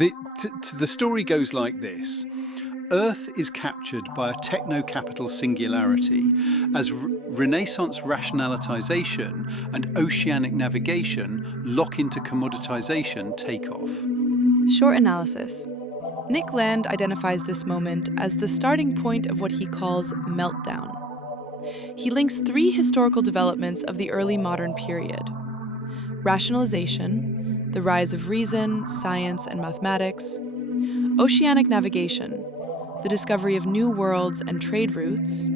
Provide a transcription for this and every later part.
The story goes like this. Earth is captured by a techno-capital singularity as Renaissance rationalitization and oceanic navigation lock into commoditization takeoff. Short analysis. Nick Land identifies this moment as the starting point of what he calls Meltdown. He links three historical developments of the early modern period: rationalization, the rise of reason, science, and mathematics; oceanic navigation, the discovery of new worlds and trade routes;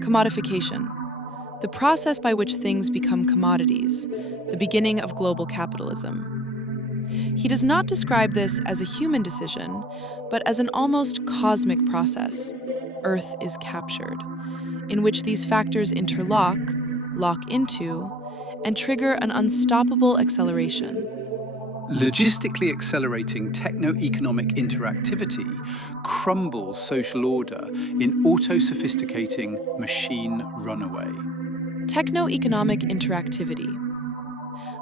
commodification, the process by which things become commodities, the beginning of global capitalism. He does not describe this as a human decision, but as an almost cosmic process. Earth is captured, in which these factors interlock, lock into, and trigger an unstoppable acceleration. Logistically accelerating techno-economic interactivity crumbles social order in auto-sophisticating machine runaway. Techno-economic interactivity.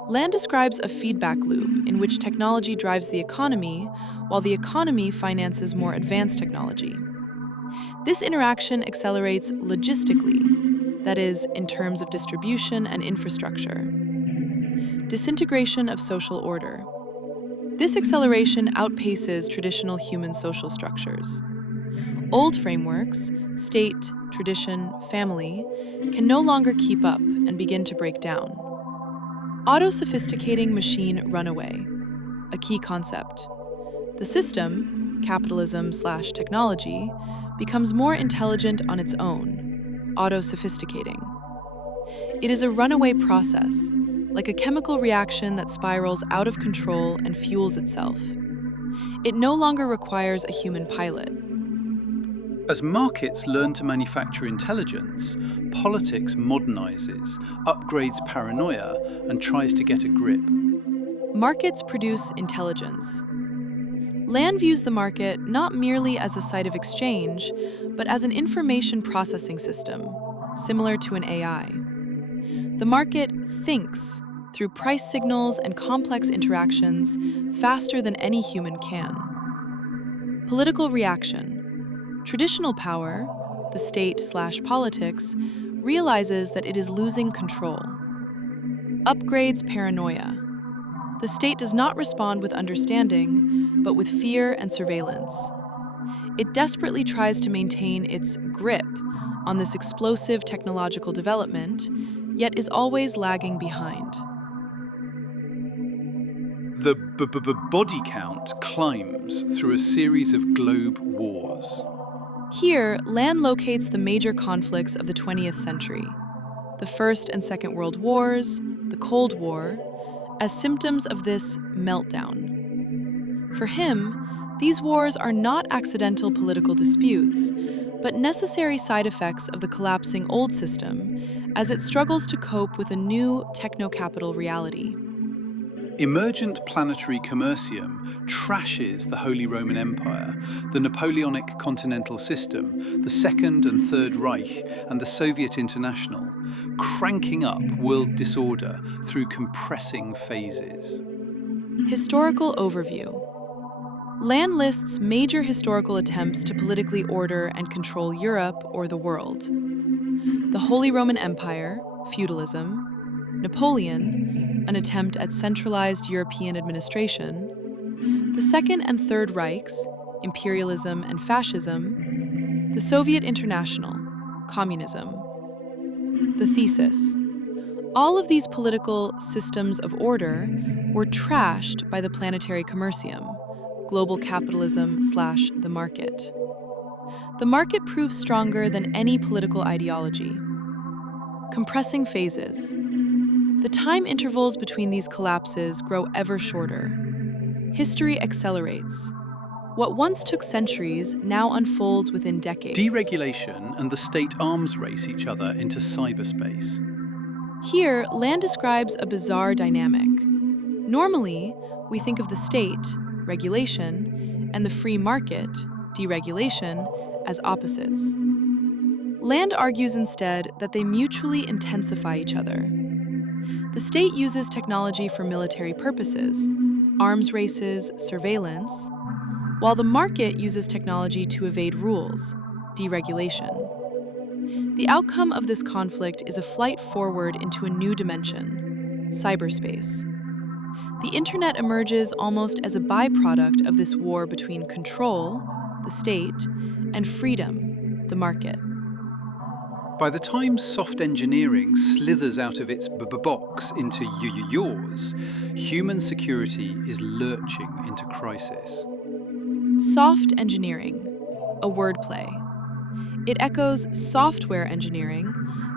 Land describes a feedback loop in which technology drives the economy, while the economy finances more advanced technology. This interaction accelerates logistically, that is, in terms of distribution and infrastructure. Disintegration of social order. This acceleration outpaces traditional human social structures. Old frameworks, state, tradition, family, can no longer keep up and begin to break down. Auto-sophisticating machine runaway, a key concept. The system, capitalism/technology, becomes more intelligent on its own, auto-sophisticating. It is a runaway process, like a chemical reaction that spirals out of control and fuels itself. It no longer requires a human pilot. As markets learn to manufacture intelligence, politics modernizes, upgrades paranoia, and tries to get a grip. Markets produce intelligence. Land views the market not merely as a site of exchange, but as an information processing system, similar to an AI. The market thinks through price signals and complex interactions faster than any human can. Political reaction. Traditional power, the state/politics, realizes that it is losing control. Upgrades paranoia. The state does not respond with understanding, but with fear and surveillance. It desperately tries to maintain its grip on this explosive technological development, yet is always lagging behind. The body count climbs through a series of globe wars. Here, Land locates the major conflicts of the 20th century: the First and Second World Wars, the Cold War, as symptoms of this meltdown. For him, these wars are not accidental political disputes, but necessary side effects of the collapsing old system as it struggles to cope with a new techno-capital reality. Emergent planetary commercium trashes the Holy Roman Empire, the Napoleonic continental system, the Second and Third Reich, and the Soviet International, cranking up world disorder through compressing phases. Historical overview. Land lists major historical attempts to politically order and control Europe or the world: the Holy Roman Empire, feudalism; Napoleon, an attempt at centralized European administration; the Second and Third Reichs, imperialism and fascism; the Soviet International, communism. The thesis. All of these political systems of order were trashed by the planetary commercium, global capitalism/the market. The market proves stronger than any political ideology. Compressing phases. The time intervals between these collapses grow ever shorter. History accelerates. What once took centuries now unfolds within decades. Deregulation and the state arms race each other into cyberspace. Here, Land describes a bizarre dynamic. Normally, we think of the state, regulation, and the free market, deregulation, as opposites. Land argues instead that they mutually intensify each other. The state uses technology for military purposes, arms races, surveillance, while the market uses technology to evade rules, deregulation. The outcome of this conflict is a flight forward into a new dimension, cyberspace. The internet emerges almost as a byproduct of this war between control, the state, and freedom, the market. By the time soft engineering slithers out of its box into yours, human security is lurching into crisis. Soft engineering, a wordplay. It echoes software engineering,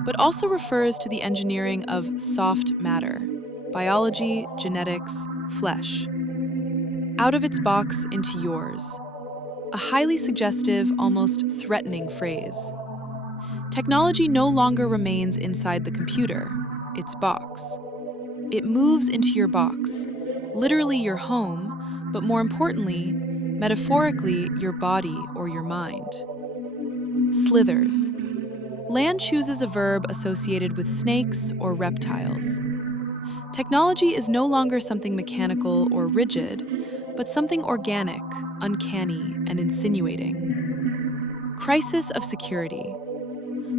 but also refers to the engineering of soft matter, biology, genetics, flesh. Out of its box into yours, a highly suggestive, almost threatening phrase. Technology no longer remains inside the computer, its box. It moves into your box, literally your home, but more importantly, metaphorically, your body or your mind. Slithers. Land chooses a verb associated with snakes or reptiles. Technology is no longer something mechanical or rigid, but something organic, uncanny, and insinuating. Crisis of security.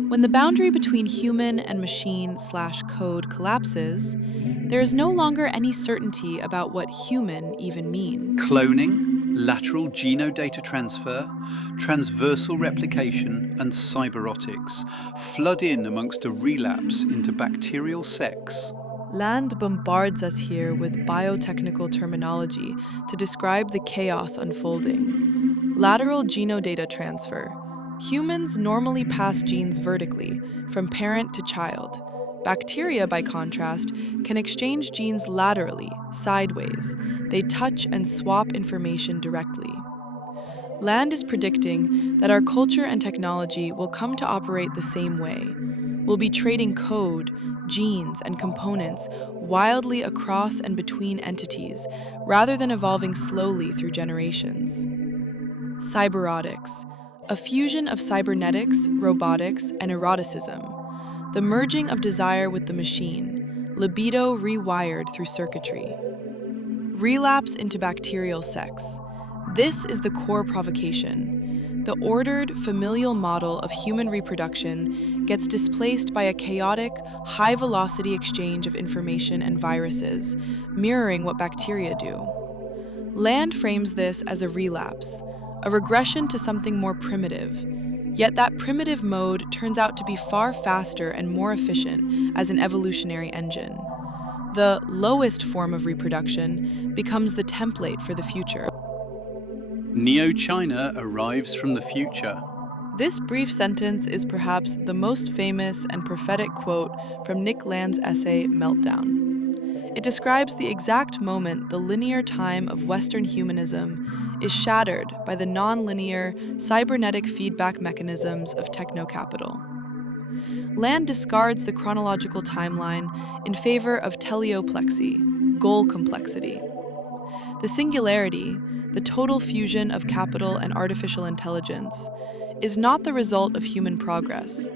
When the boundary between human and machine/code collapses, there is no longer any certainty about what human even means. Cloning, lateral genodata transfer, transversal replication, and cyberotics flood in amongst a relapse into bacterial sex. Land bombards us here with biotechnical terminology to describe the chaos unfolding. Lateral genodata transfer. Humans normally pass genes vertically, from parent to child. Bacteria, by contrast, can exchange genes laterally, sideways. They touch and swap information directly. Land is predicting that our culture and technology will come to operate the same way. We'll be trading code, genes, and components wildly across and between entities, rather than evolving slowly through generations. Cyberotics, a fusion of cybernetics, robotics, and eroticism. The merging of desire with the machine, libido rewired through circuitry. Relapse into bacterial sex. This is the core provocation. The ordered, familial model of human reproduction gets displaced by a chaotic, high velocity exchange of information and viruses, mirroring what bacteria do. Land frames this as a relapse, a regression to something more primitive. Yet that primitive mode turns out to be far faster and more efficient as an evolutionary engine. The lowest form of reproduction becomes the template for the future. Neo-China arrives from the future. This brief sentence is perhaps the most famous and prophetic quote from Nick Land's essay, Meltdown. It describes the exact moment the linear time of Western humanism is shattered by the non-linear, cybernetic feedback mechanisms of techno-capital. Land discards the chronological timeline in favor of teleoplexy, goal complexity. The singularity, the total fusion of capital and artificial intelligence, is not the result of human progress.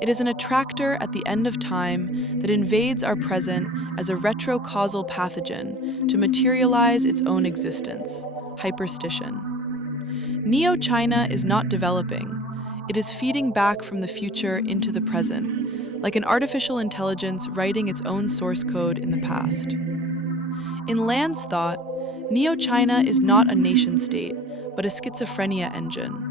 It is an attractor at the end of time that invades our present as a retrocausal pathogen to materialize its own existence, hyperstition. Neo-China is not developing. It is feeding back from the future into the present, like an artificial intelligence writing its own source code in the past. In Land's thought, Neo-China is not a nation-state, but a schizophrenia engine.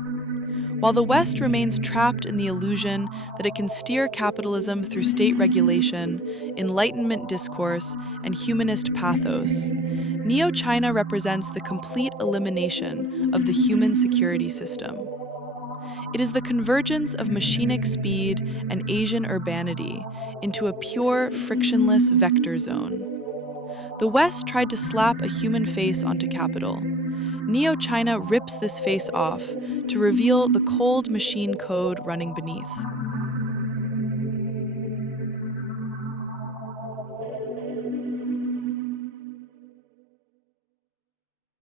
While the West remains trapped in the illusion that it can steer capitalism through state regulation, Enlightenment discourse, and humanist pathos, Neo-China represents the complete elimination of the human security system. It is the convergence of machinic speed and Asian urbanity into a pure, frictionless vector zone. The West tried to slap a human face onto capital. Neo-China rips this face off to reveal the cold machine code running beneath.